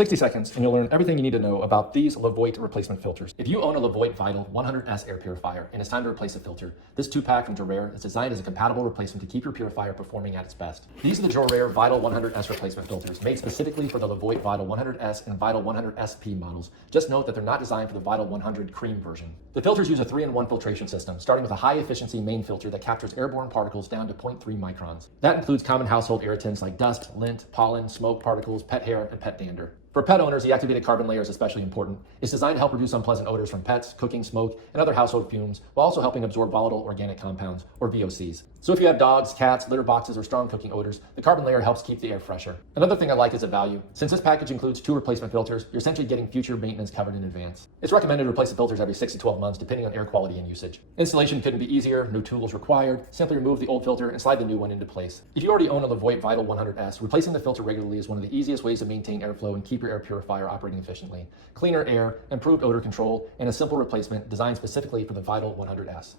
60 seconds and you'll learn everything you need to know about these LEVOIT replacement filters. If you own a LEVOIT Vital 100S air purifier and it's time to replace a filter, this 2-pack from JORAIR is designed as a compatible replacement to keep your purifier performing at its best. These are the JORAIR Vital 100S replacement filters made specifically for the LEVOIT Vital 100S and Vital 100SP models. Just note that they're not designed for the Vital 100 cream version. The filters use a 3-in-1 filtration system, starting with a high-efficiency main filter that captures airborne particles down to 0.3 microns. That includes common household irritants like dust, lint, pollen, smoke particles, pet hair, and pet dander. For pet owners, the activated carbon layer is especially important. It's designed to help reduce unpleasant odors from pets, cooking, smoke, and other household fumes, while also helping absorb volatile organic compounds, or VOCs. So if you have dogs, cats, litter boxes, or strong cooking odors, the carbon layer helps keep the air fresher. Another thing I like is the value. Since this package includes 2 replacement filters, you're essentially getting future maintenance covered in advance. It's recommended to replace the filters every 6 to 12 months, depending on air quality and usage. Installation couldn't be easier, no tools required. Simply remove the old filter and slide the new one into place. If you already own a LEVOIT Vital 100S, replacing the filter regularly is one of the easiest ways to maintain airflow and keep your air purifier operating efficiently. Cleaner air, improved odor control, and a simple replacement designed specifically for the Vital 100S.